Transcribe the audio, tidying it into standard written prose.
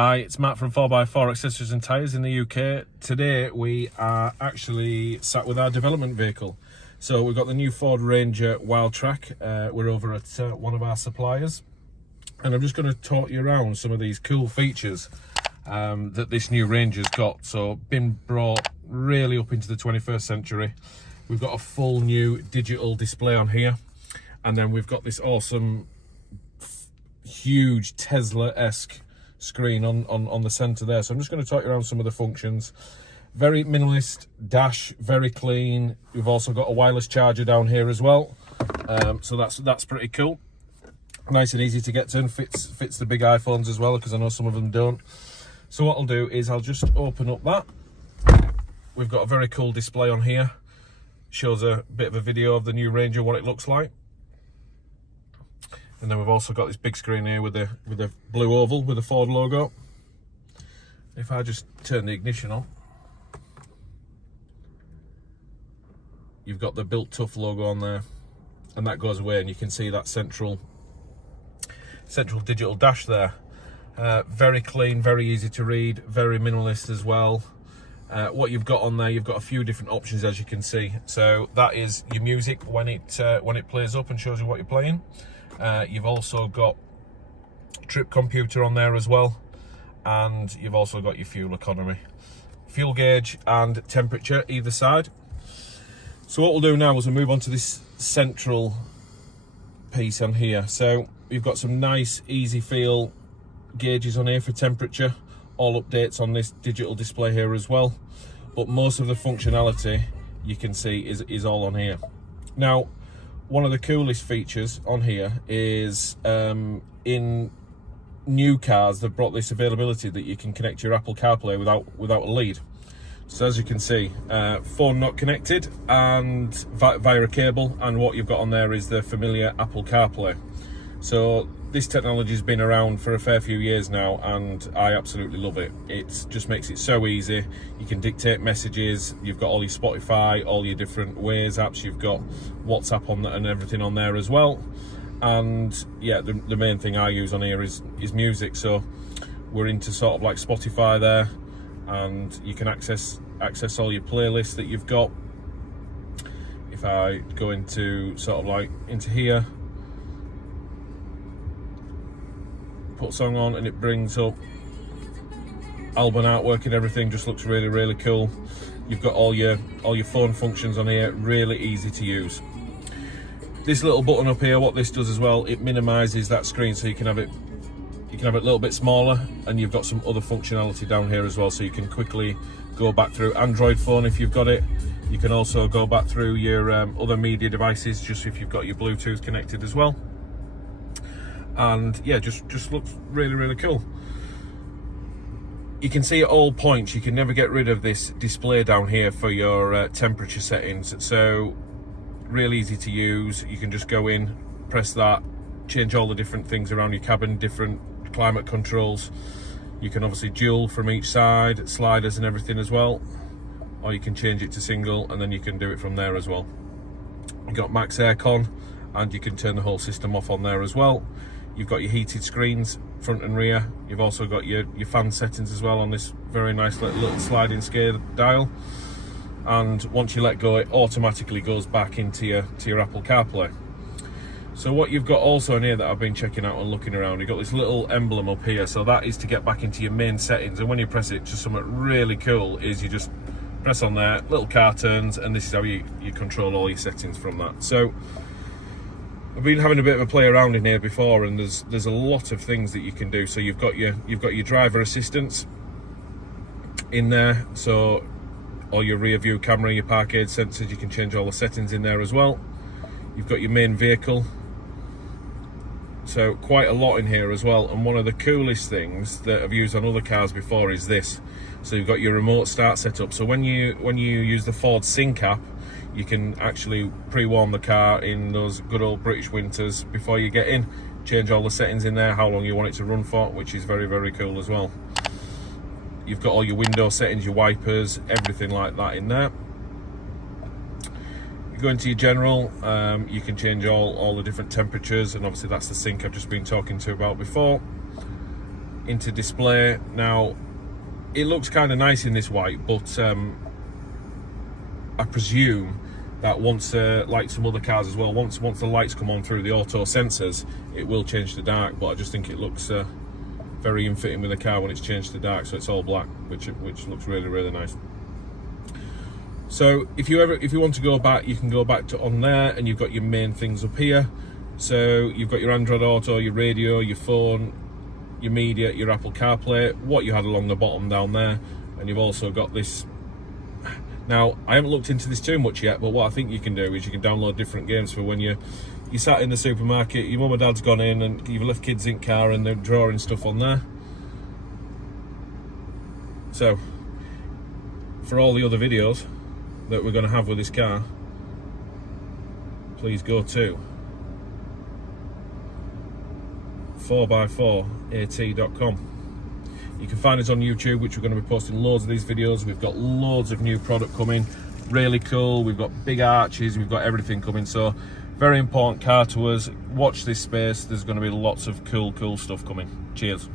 Hi, it's Matt from 4x4 Accessories and Tyres in the UK. Today we are actually sat with our development vehicle. So we've got the new Ford Ranger Wildtrak. We're over at one of our suppliers. And I'm just going to talk you around some of these cool features that this new Ranger's got. So been brought really up into the 21st century. We've got a full new digital display on here. And then we've got this awesome, huge Tesla-esque screen on the center there. So I'm just going to talk you around some of the functions. Very minimalist dash, very clean. We've also got a wireless charger down here as well, so that's pretty cool. Nice and easy to get to, and fits the big iPhones as well, because I know some of them don't. So what I'll do is I'll just open up that. We've got a very cool display on here. Shows a bit of a video of the new Ranger, what it looks like. And then we've also got this big screen here with a blue oval with the Ford logo. If I just turn the ignition on, you've got the Built Tough logo on there, and that goes away, and you can see that central digital dash there. Very clean, very easy to read, very minimalist as well. What you've got on there, you've got a few different options, as you can see. So that is your music when it plays up and shows you what you're playing. You've also got trip computer on there as well, and you've also got your fuel economy, fuel gauge and temperature either side. So what we'll do now is we'll move on to this central piece on here. So we've got some nice easy feel gauges on here for temperature, all updates on this digital display here as well, but most of the functionality you can see is all on here. Now, one of the coolest features on here is in new cars, they've brought this availability that you can connect your Apple Carplay without a lead. So as you can see, phone not connected and via a cable, and what you've got on there is the familiar Apple Carplay. So this technology has been around for a fair few years now, and I absolutely love it. It just makes it so easy. You can dictate messages, you've got all your Spotify, all your different Waze apps, you've got WhatsApp on that and everything on there as well. And yeah, the main thing I use on here is music. So we're into sort of like Spotify there, and you can access all your playlists that you've got. If I go into sort of like into here, put song on, and it brings up album artwork and everything. Just looks really cool. You've got all your phone functions on here, really easy to use. This little button up here, what this does as well, it minimizes that screen, so you can have it a little bit smaller, and you've got some other functionality down here as well, so you can quickly go back through Android phone if you've got it. You can also go back through your other media devices, just if you've got your Bluetooth connected as well. And yeah, just looks really cool. You can see at all points, you can never get rid of this display down here for your temperature settings. So really easy to use. You can just go in, press that, change all the different things around your cabin, different climate controls. You can obviously dual from each side, sliders and everything as well, or you can change it to single, and then you can do it from there as well. You've got max aircon, and you can turn the whole system off on there as well. You've got your heated screens, front and rear. You've also got your fan settings as well on this very nice little sliding scale dial. And once you let go, it automatically goes back into your Apple CarPlay. So what you've got also in here that I've been checking out and looking around, you've got this little emblem up here. So that is to get back into your main settings. And when you press it, just something really cool is you just press on there, little car turns, and this is how you control all your settings from that. So I've been having a bit of a play around in here before, and there's a lot of things that you can do. So you've got your driver assistance in there, so all your rear view camera, your park aid sensors, you can change all the settings in there as well. You've got your main vehicle, so quite a lot in here as well. And one of the coolest things that I've used on other cars before is this. So you've got your remote start setup. So when you use the Ford Sync app, you can actually pre-warm the car in those good old British winters before you get in. Change all the settings in there, how long you want it to run for, which is very cool as well. You've got all your window settings, your wipers, everything like that in there. You go into your general, you can change all the different temperatures, and obviously that's the sync I've just been talking to about before. into display. Now it looks kind of nice in this white, but I presume that once like some other cars as well, once the lights come on through the auto sensors, it will change to dark. But I just think it looks very in fitting with the car when it's changed to dark, so it's all black, which looks really nice. So if you want to go back, you can go back to on there, and you've got your main things up here. So you've got your Android Auto, your radio, your phone, your media, your Apple CarPlay, what you had along the bottom down there, and you've also got this. Now I haven't looked into this too much yet, but what I think you can do is you can download different games for when you sat in the supermarket, your mum or dad's gone in and you've left kids in car and they're drawing stuff on there. So for all the other videos that we're going to have with this car, please go to 4x4at.com. You can find us on YouTube, which we're going to be posting loads of these videos. We've got loads of new product coming, really cool. We've got big arches, we've got everything coming. So very important car to us. Watch this space, there's going to be lots of cool stuff coming. Cheers.